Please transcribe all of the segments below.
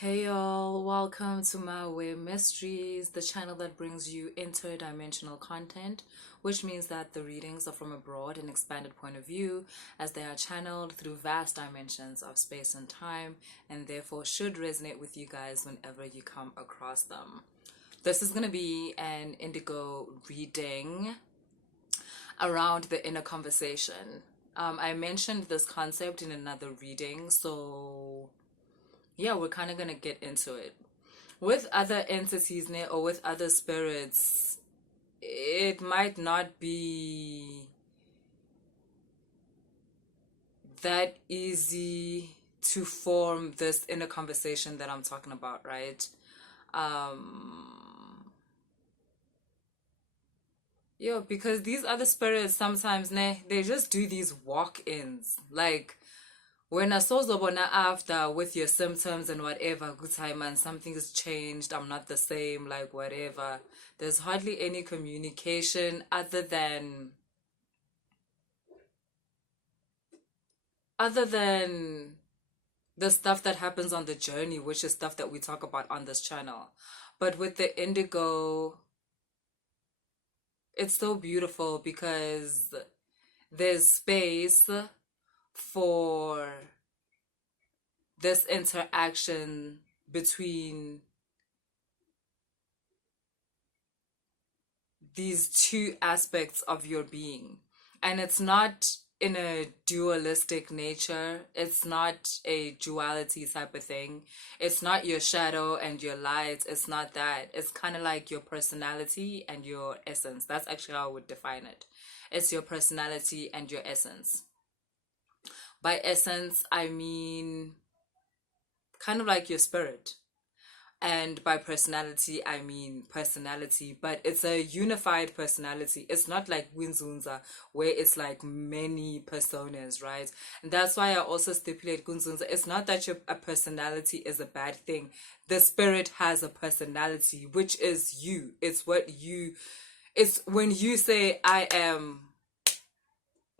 Hey y'all, welcome to My Way Mysteries, the channel that brings you interdimensional content, which means that the readings are from a broad and expanded point of view as they are channeled through vast dimensions of space and time and therefore should resonate with you guys whenever you come across them. This is going to be an indigo reading around the inner conversation. I mentioned this concept in another reading, so yeah, we're kind of going to get into it. With other entities or with other spirits, it might not be that easy to form this inner conversation that I'm talking about, right? Because these other spirits sometimes they just do these walk-ins. Like when I saw Zobona after with your symptoms and whatever, good time and something's changed, I'm not the same, like whatever. There's hardly any communication other than the stuff that happens on the journey, which is stuff that we talk about on this channel. But with the indigo, it's so beautiful because there's space for this interaction between these two aspects of your being. And it's not in a dualistic nature. It's not a duality type of thing. It's not your shadow and your light. It's not that. It's kind of like your personality and your essence. That's actually how I would define it. It's your personality and your essence. By essence, I mean kind of like your spirit. And by personality, I mean personality, but it's a unified personality. It's not like Nzunza, where it's like many personas, right? And that's why I also stipulate Nzunza. It's not that a personality is a bad thing. The spirit has a personality, which is you. It's when you say, I am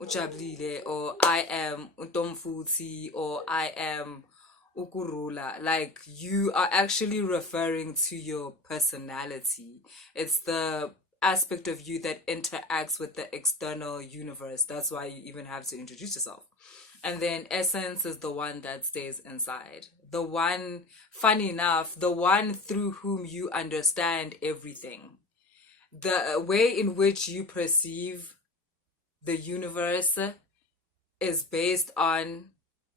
Ujablile, or I am Untomfuti, or I am Ukurula. Like you are actually referring to your personality. It's the aspect of you that interacts with the external universe. That's why you even have to introduce yourself. And then essence is the one that stays inside. The one, funny enough, the one through whom you understand everything. The way in which you perceive the universe is based on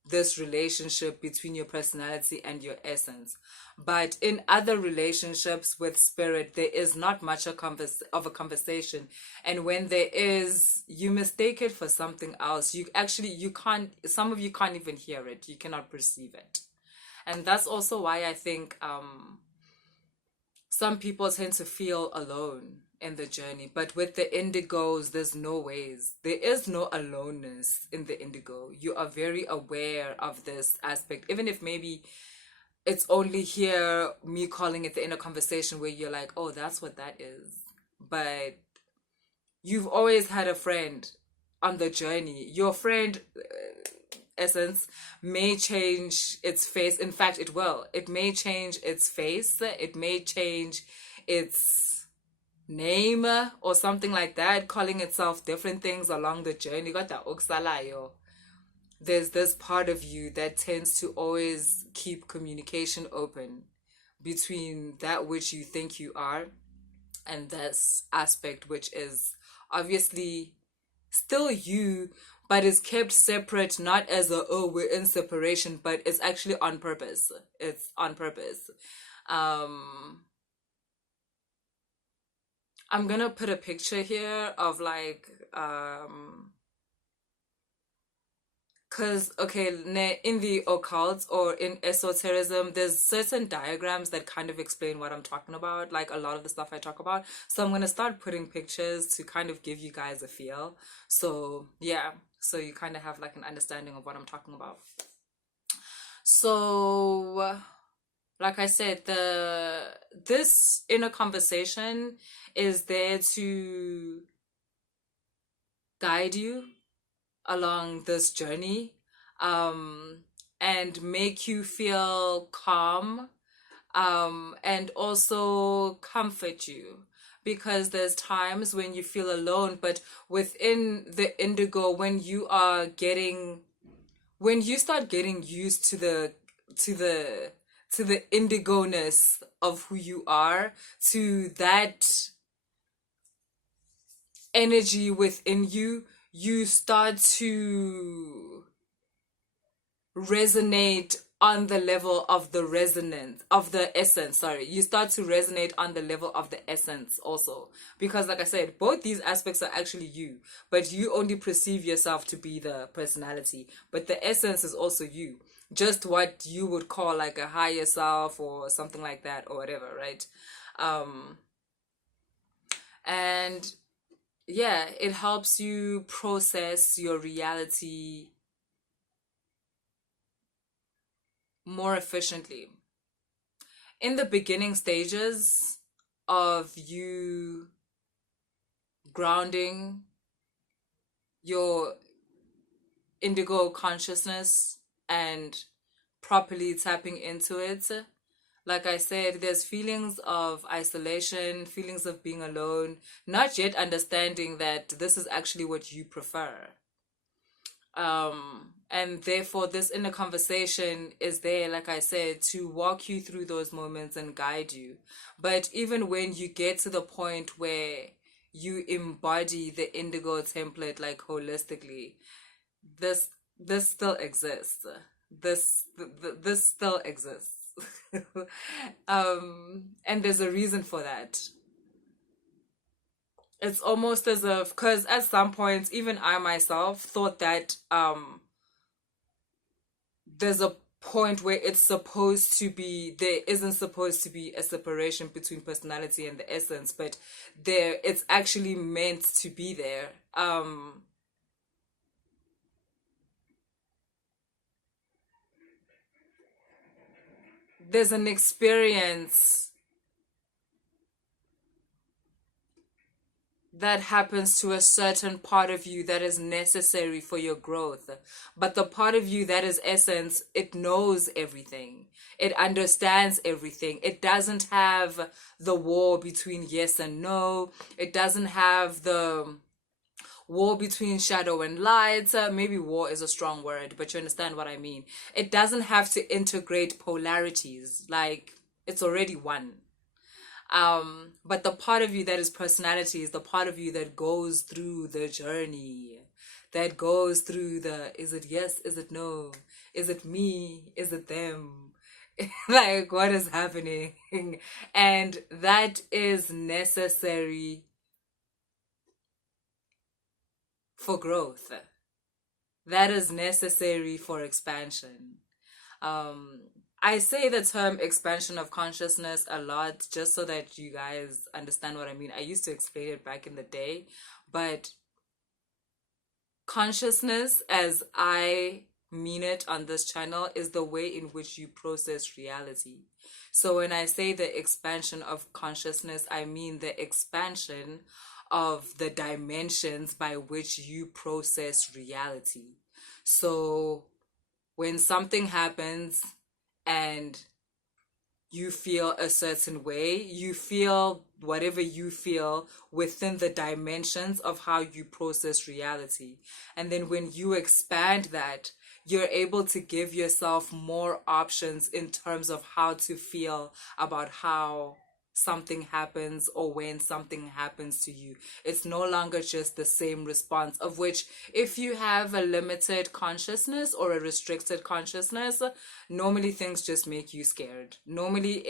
this relationship between your personality and your essence. But in other relationships with spirit, there is not much of a conversation. And when there is, you mistake it for something else. You can't, some of you can't even hear it. You cannot perceive it. And that's also why I think some people tend to feel alone in the journey. But with the indigos, there's no ways. There is no aloneness in the indigo. You are very aware of this aspect, even if maybe it's only here, me calling it the inner conversation, where you're like, oh, that's what that is. But you've always had a friend on the journey. Your friend essence may change its face. In fact, it will. It may change its face. It may change its name or something like that, calling itself different things along the journey. There's this part of you that tends to always keep communication open between that which you think you are and this aspect which is obviously still you, but is kept separate, not as a, oh, we're in separation, but it's actually on purpose. It's on purpose. I'm gonna put a picture here of like because, okay, in the occult or in esotericism, there's certain diagrams that kind of explain what I'm talking about, like a lot of the stuff I talk about. So I'm going to start putting pictures to kind of give you guys a feel. So, yeah, so you kind of have like an understanding of what I'm talking about. So, like I said, this inner conversation is there to guide you along this journey. and make you feel calm, and also comfort you, because there's times when you feel alone. But within the indigo, when you start getting used to to the the indigo-ness of who you are, to that energy within you, you start to resonate on the level of the resonance of the essence. Sorry, you start to resonate on the level of the essence also, because like I said, both these aspects are actually you, but you only perceive yourself to be the personality, but the essence is also you, just what you would call like a higher self or something like that, or whatever, right? um and yeah, it helps you process your reality more efficiently. In the beginning stages of you grounding your indigo consciousness and properly tapping into it, like I said, there's feelings of isolation, feelings of being alone, not yet understanding that this is actually what you prefer. And therefore this inner conversation is there, like I said, to walk you through those moments and guide you. But even when you get to the point where you embody the indigo template like holistically, this this still exists. This still exists. And there's a reason for that. It's almost as if, because at some points even I myself thought that there's a point where it's supposed to be, there isn't supposed to be a separation between personality and the essence, but there, it's actually meant to be there. There's an experience that happens to a certain part of you that is necessary for your growth. But the part of you that is essence, it knows everything. It understands everything. It doesn't have the war between yes and no. It doesn't have the war between shadow and light. Maybe war is a strong word, but you understand what I mean. It doesn't have to integrate polarities. Like, it's already one. But the part of you that is personality is the part of you that goes through the journey, that goes through the, is it yes, is it no, is it me, is it them, like what is happening. And that is necessary for growth, that is necessary for expansion. um I say the term expansion of consciousness a lot just so that you guys understand what I mean. I used to explain it back in the day, but consciousness, as I mean it on this channel, is the way in which you process reality. So when I say the expansion of consciousness, I mean the expansion of the dimensions by which you process reality. So when something happens and you feel a certain way, you feel whatever you feel within the dimensions of how you process reality. And then when you expand that, you're able to give yourself more options in terms of how to feel about how something happens or when something happens to you. It's no longer just the same response, of which if you have a limited consciousness or a restricted consciousness, normally things just make you scared. Normally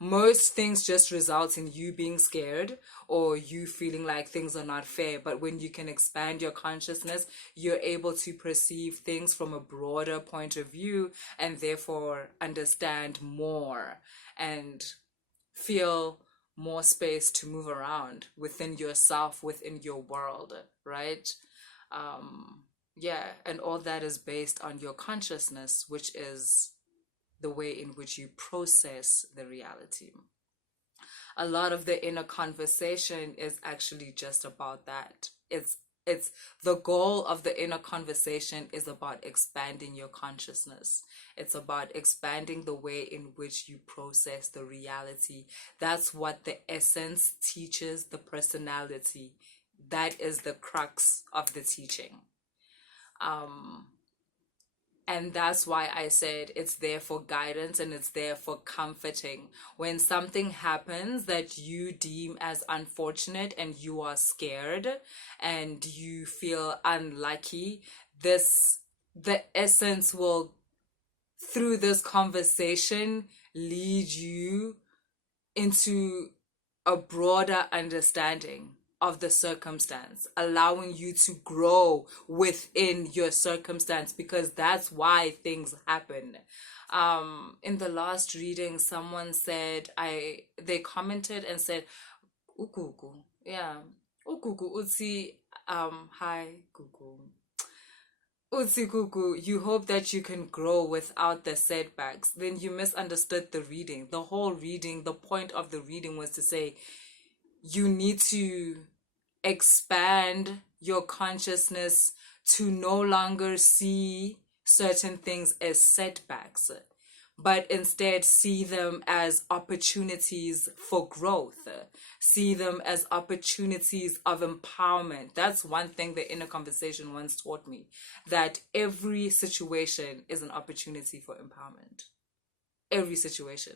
most things just result in you being scared or you feeling like things are not fair. But when you can expand your consciousness, you're able to perceive things from a broader point of view and therefore understand more and feel more space to move around within yourself, within your world, right? Yeah, and all that is based on your consciousness, which is the way in which you process the reality. A lot of the inner conversation is actually just about that. It's It's the goal of the inner conversation is about expanding your consciousness. It's about expanding the way in which you process the reality. That's what the essence teaches the personality. That is the crux of the teaching. And that's why I said it's there for guidance and it's there for comforting. When something happens that you deem as unfortunate and you are scared and you feel unlucky, the essence will, through this conversation, lead you into a broader understanding of the circumstance, allowing you to grow within your circumstance, because that's why things happen. In the last reading, someone said, they commented and said, Ukuku, yeah, Ukuku, Utsi, hi, Kuku. Utsi Kuku, you hope that you can grow without the setbacks. Then you misunderstood the reading. The whole reading, the point of the reading was to say, you need to expand your consciousness to no longer see certain things as setbacks, but instead see them as opportunities for growth, see them as opportunities of empowerment. That's one thing the inner conversation once taught me, that every situation is an opportunity for empowerment. Every situation.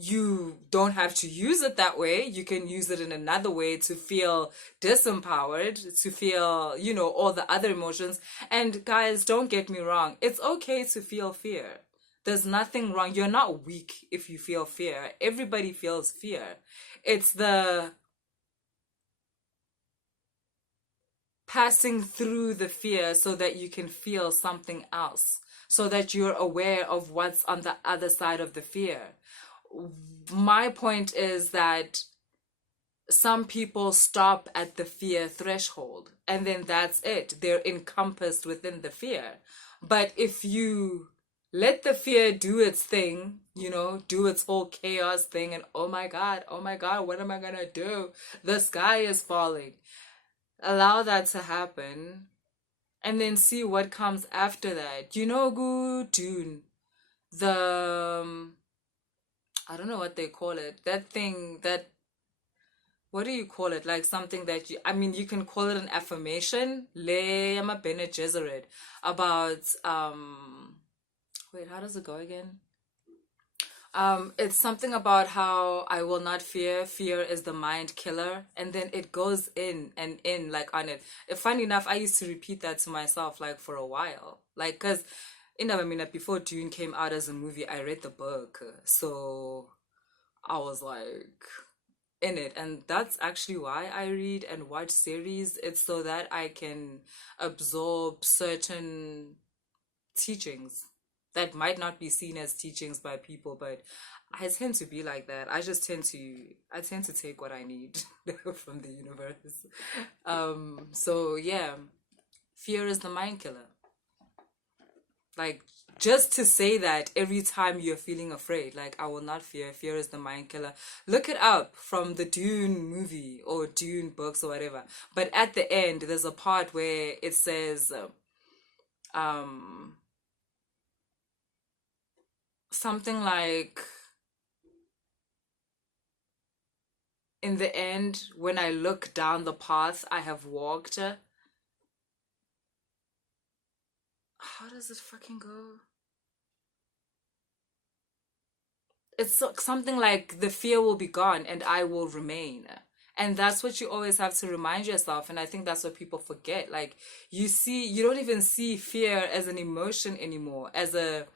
You don't have to use it that way. You can use it in another way to feel disempowered, to feel, all the other emotions. And guys, don't get me wrong. It's okay to feel fear. There's nothing wrong. You're not weak if you feel fear. Everybody feels fear. It's the passing through the fear so that you can feel something else, so that you're aware of what's on the other side of the fear. My point is that some people stop at the fear threshold and then that's it. They're encompassed within the fear. But if you let the fear do its thing, do its whole chaos thing, and oh my God, what am I gonna do? The sky is falling. Allow that to happen and then see what comes after that. Dune, the I don't know what they call it. That thing that, what do you call it? Like something that you can call it an affirmation. Le Yama Bene Gesserit about, wait, how does it go again? It's something about how I will not fear. Fear is the mind killer. And then it goes in and in like on it. Funny enough, I used to repeat that to myself like for a while. Like, because before Dune came out as a movie, I read the book. So I was like in it. And that's actually why I read and watch series. It's so that I can absorb certain teachings that might not be seen as teachings by people, but I tend to be like that. I tend to take what I need from the universe. So yeah, fear is the mind killer. Like, just to say that every time you're feeling afraid, like, I will not fear. Fear is the mind killer. Look it up from the Dune movie or Dune books or whatever. But at the end, there's a part where it says, something like, in the end, when I look down the path I have walked, how does it fucking go? It's something like, the fear will be gone and I will remain. And that's what you always have to remind yourself. And I think that's what people forget. Like, you don't even see fear as an emotion anymore, as a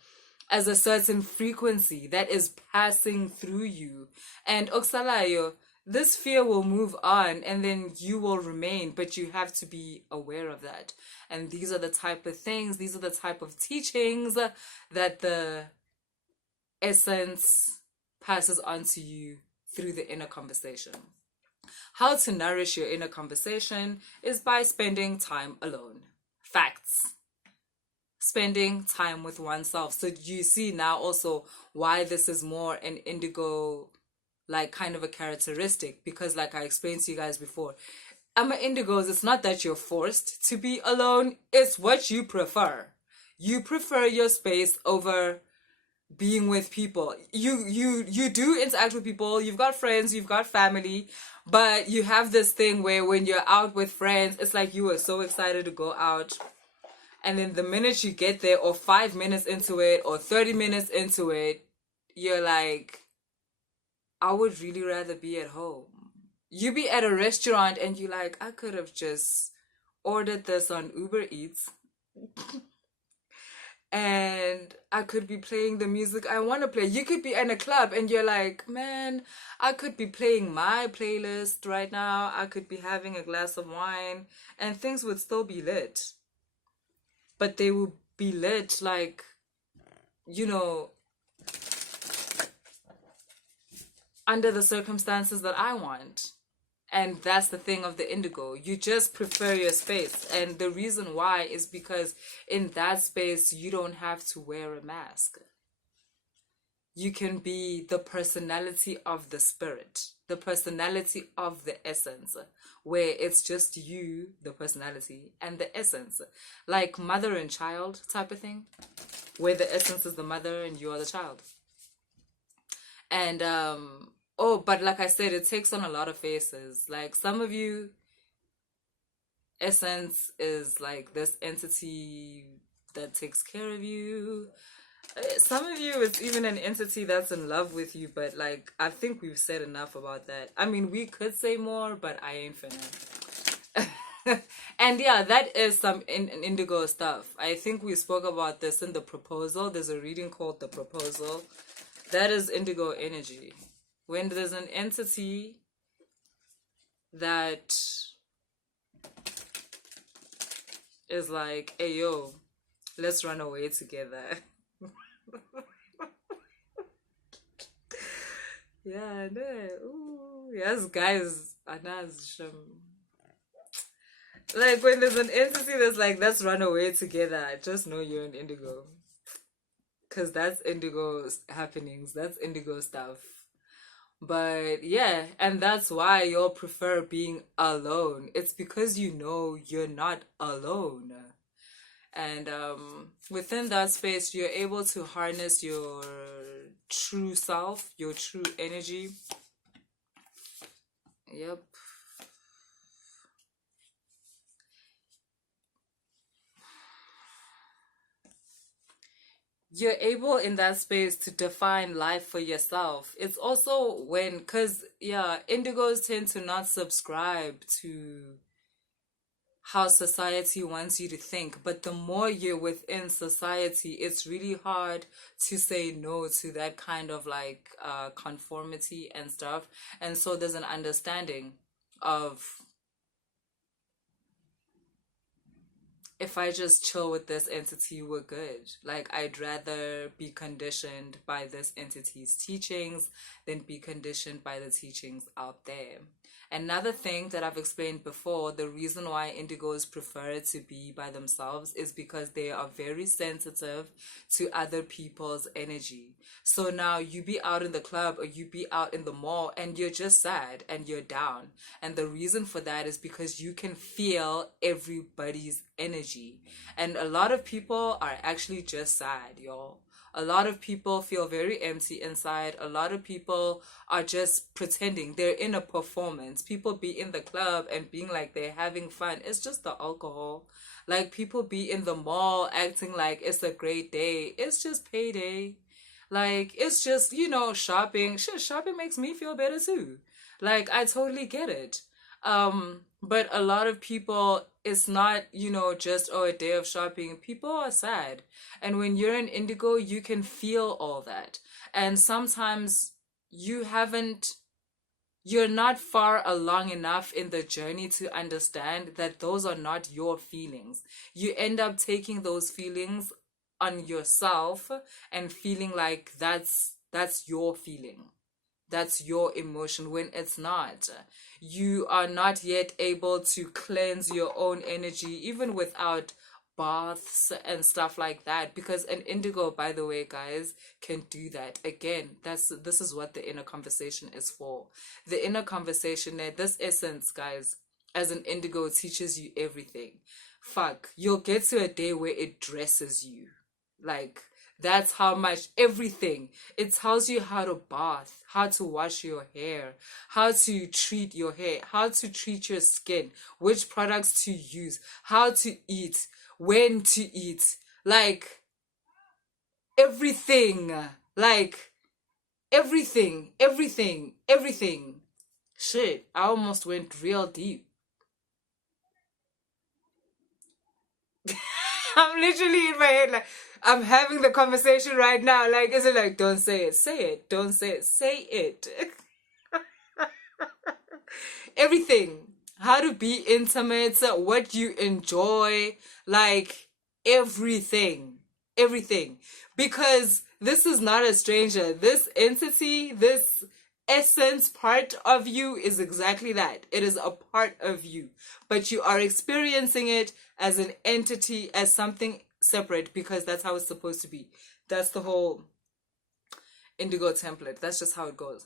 certain frequency that is passing through you. And Oksalayo, this fear will move on and then you will remain, but you have to be aware of that. And these are the type of things, these are the type of teachings that the essence passes on to you through the inner conversation. How to nourish your inner conversation is by spending time alone. Facts. Spending time with oneself. So you see now also why this is more an indigo, like, kind of a characteristic, because like I explained to you guys before, I'm an Indigos. It's not that you're forced to be alone. It's what you prefer. You prefer your space over being with people. You do interact with people. You've got friends, you've got family, but you have this thing where when you're out with friends, it's like you are so excited to go out, and then the minute you get there, or 5 minutes into it, or 30 minutes into it, you're like, I would really rather be at home. You be at a restaurant and you like, I could have just ordered this on Uber Eats and I could be playing the music I want to play. You could be in a club and you're like, man, I could be playing my playlist right now. I could be having a glass of wine and things would still be lit. But they would be lit like, you know, under the circumstances that I want. And that's the thing of the Indigo. You just prefer your space. And the reason why is because in that space, you don't have to wear a mask. You can be the personality of the spirit, the personality of the essence, where it's just you, the personality, and the essence. Like mother and child type of thing, where the essence is the mother and you are the child. And, oh, but like I said, it takes on a lot of faces. Like some of you, essence is like this entity that takes care of you. Some of you, it's even an entity that's in love with you, but like, I think we've said enough about that. I mean, we could say more, but I ain't finna. And yeah, that is some Indigo stuff. I think we spoke about this in the proposal. There's a reading called The Proposal. That is Indigo energy. When there's an entity that is like, hey yo, let's run away together. Yeah, no. Ooh, yes, guys. Like when there's an entity that's like, let's run away together, just know you're an Indigo. Because that's Indigo happenings. That's Indigo stuff. But yeah, and that's why you'll prefer being alone. It's because you know you're not alone. And within that space, you're able to harness your true self, your true energy. Yep. You're able in that space to define life for yourself. It's also when, because, yeah, Indigos tend to not subscribe to how society wants you to think, but the more you're within society, it's really hard to say no to that kind of like conformity and stuff. And so there's an understanding of, if I just chill with this entity, we're good. Like, I'd rather be conditioned by this entity's teachings than be conditioned by the teachings out there. Another thing that I've explained before, the reason why Indigos prefer to be by themselves is because they are very sensitive to other people's energy. So now you be out in the club or you be out in the mall and you're just sad and you're down. And the reason for that is because you can feel everybody's energy. And a lot of people are actually just sad, y'all. A lot of people feel very empty inside. A lot of people are just pretending. They're in a performance. People be in the club and being like they're having fun. It's just the alcohol. Like people be in the mall acting like it's a great day. It's just payday. Like it's just, shopping. Shit, shopping makes me feel better too. Like I totally get it. But a lot of people, it's not, just, a day of shopping. People are sad. And when you're in Indigo, you can feel all that. And sometimes you're not far along enough in the journey to understand that those are not your feelings. You end up taking those feelings on yourself and feeling like that's your feeling. That's your emotion when it's not. You are not yet able to cleanse your own energy, even without baths and stuff like that, because an Indigo, by the way, guys, can do that. Again, this is what the inner conversation is for. The inner conversation, this essence, guys, as an indigo teaches you everything. Fuck, you'll get to a day where it dresses you. Like, that's how much everything. It tells you how to bath, how to wash your hair, how to treat your hair, how to treat your skin, which products to use, how to eat, when to eat. Like, everything. Like, everything. Shit, I almost went real deep. I'm literally in my head, like, I'm having the conversation right now. Like, is it like, don't say it, say it, don't say it, say it. Everything. How to be intimate, what you enjoy, like, everything. Everything. Because this is not a stranger. This entity, this essence part of you is exactly that. It is a part of you. But you are experiencing it as an entity, as something separate, because that's how it's supposed to be. That's the whole Indigo template. That's just how it goes.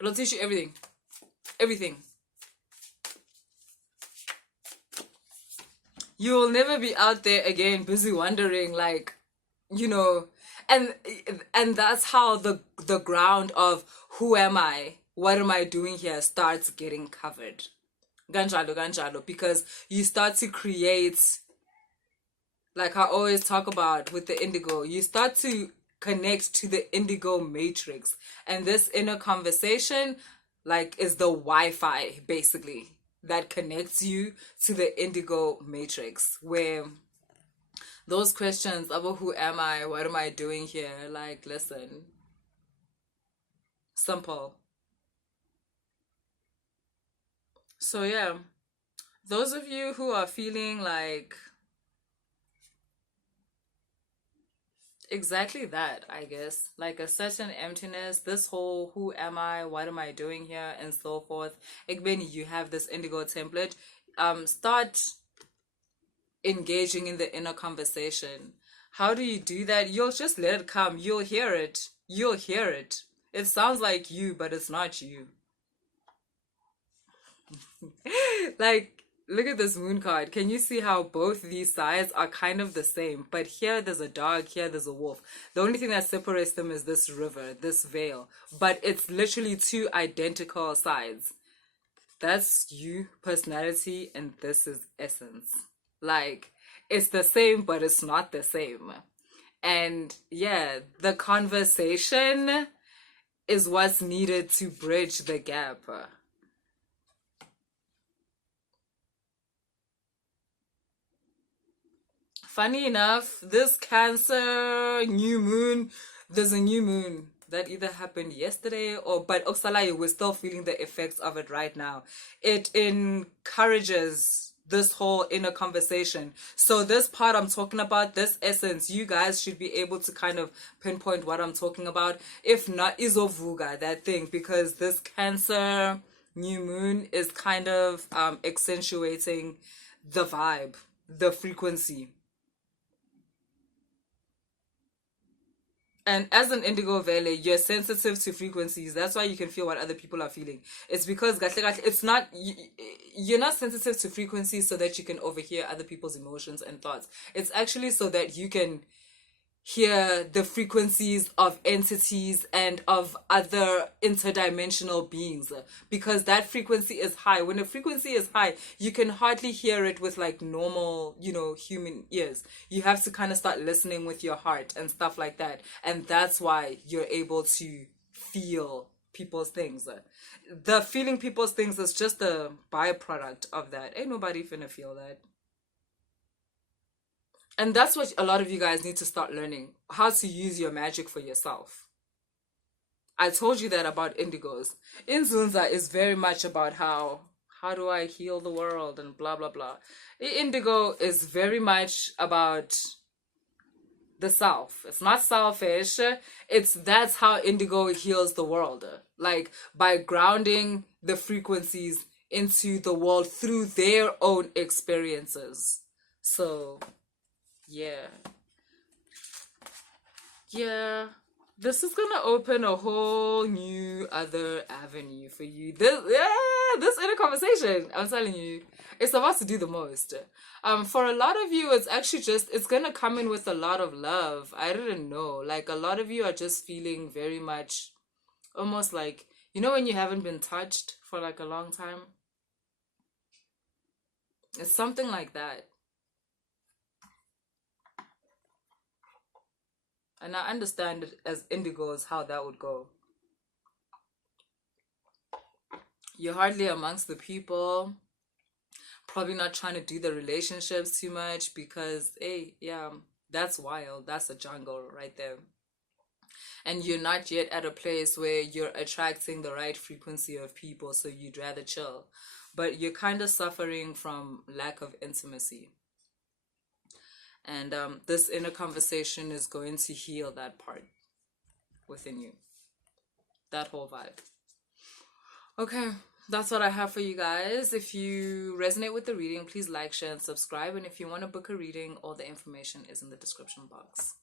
It'll teach you everything. Everything. You will never be out there again busy wondering, like, you know, and that's how the ground of who am I, what am I doing here starts getting covered. Ganjalo, because you start to create, like I always talk about with the indigo, you start to connect to the indigo matrix, and this inner conversation, like, is the Wi-Fi basically that connects you to the indigo matrix, where those questions about who am I, what am I doing here, like, listen, simple. So yeah, those of you who are feeling like exactly that, I guess, like a certain emptiness, this whole who am I, what am I doing here, and so forth, Igbeni, you have this indigo template. Start engaging in the inner conversation. How do you do that? You'll just let it come. You'll hear it. It sounds like you, but it's not you. Like, look at this moon card. Can you see how both these sides are kind of the same? But here there's a dog, here there's a wolf. The only thing that separates them is this river, this veil. But it's literally two identical sides. That's you, personality, and this is essence. Like, it's the same, but it's not the same. And yeah, the conversation is what's needed to bridge the gap. Funny enough, this Cancer new moon, there's a new moon that either happened yesterday or, but Oksalayo, we're still feeling the effects of it right now. It encourages this whole inner conversation. So this part I'm talking about, this essence, you guys should be able to kind of pinpoint what I'm talking about. If not, izovuga, that thing, because this Cancer new moon is kind of accentuating the vibe, the frequency. And as an indigo vele, you're sensitive to frequencies. That's why you can feel what other people are feeling. It's because it's not, you're not sensitive to frequencies so that you can overhear other people's emotions and thoughts. It's actually so that you can hear the frequencies of entities and of other interdimensional beings, because that frequency is high. When a frequency is high, you can hardly hear it with like normal, human ears. You have to kind of start listening with your heart and stuff like that, and that's why you're able to feel people's things. The feeling people's things is just a byproduct of that. Ain't nobody finna feel that. And that's what a lot of you guys need to start learning, how to use your magic for yourself. I told you that about indigos. Nzunza is very much about how do I heal the world and blah blah blah. Indigo is very much about the self. It's not selfish. That's how indigo heals the world. Like, by grounding the frequencies into the world through their own experiences. So yeah. Yeah. This is gonna open a whole new other avenue for you. This inner conversation, I'm telling you, it's about to do the most. For a lot of you, it's actually just it's gonna come in with a lot of love. I didn't know. Like a lot of you are just feeling very much almost like when you haven't been touched for like a long time. It's something like that. And I understand it as indigos how that would go. You're hardly amongst the people, probably not trying to do the relationships too much because, hey, yeah, that's wild. That's a jungle right there. And you're not yet at a place where you're attracting the right frequency of people, so you'd rather chill. But you're kind of suffering from lack of intimacy. And this inner conversation is going to heal that part within you, that whole vibe. Okay, that's what I have for you guys. If you resonate with the reading, please like, share, and subscribe. And if you want to book a reading, all the information is in the description box.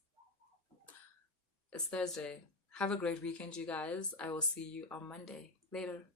It's Thursday. Have a great weekend, you guys. I will see you on Monday. Later.